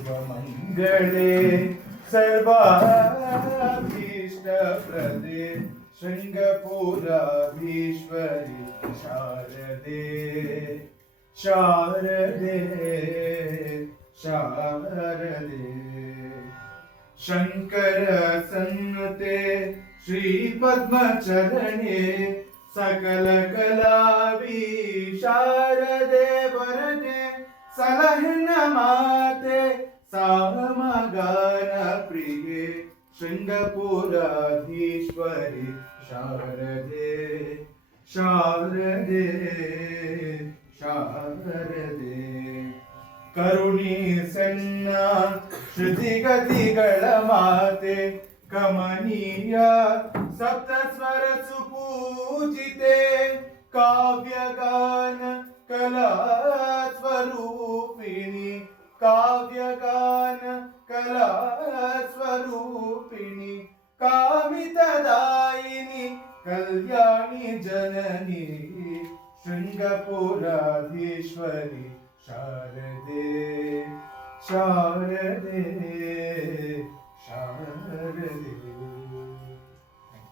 शुभमङ्गले सर्वाभीष्टप्रदे शृङ्गपुराधीश्वरि शारदे शारदे शारदे शङ्कर सन्नुते श्रीपद्मचरणे सकलकलावी शारदे वरदे सलहन माते सामगान प्रिये शृङ्गपुराधीश्वरि शारदे शारदे शारदे ಕರುಣಿಸನ್ನ ಶ್ರುತಿಗತಿಗಳ ಮಾತೆ ಕಮನೀಯ ಸಪ್ತಸ್ವರ ಸುಪೂಜಿತೆ ಕಾವ್ಯಗಾನ ಕಲಾ ಸ್ವರೂಪಿಣಿ ಕಾವ್ಯಗಾನ ಕಲಾ ಸ್ವರೂಪಿಣಿ ಕಾಮಿತದಾಯಿನಿ ಕಲ್ಯಾಣಿ ಜನನಿ ಶೃಂಗಪುರಾಧೀಶ್ವರಿ शारदे शारदे शारदे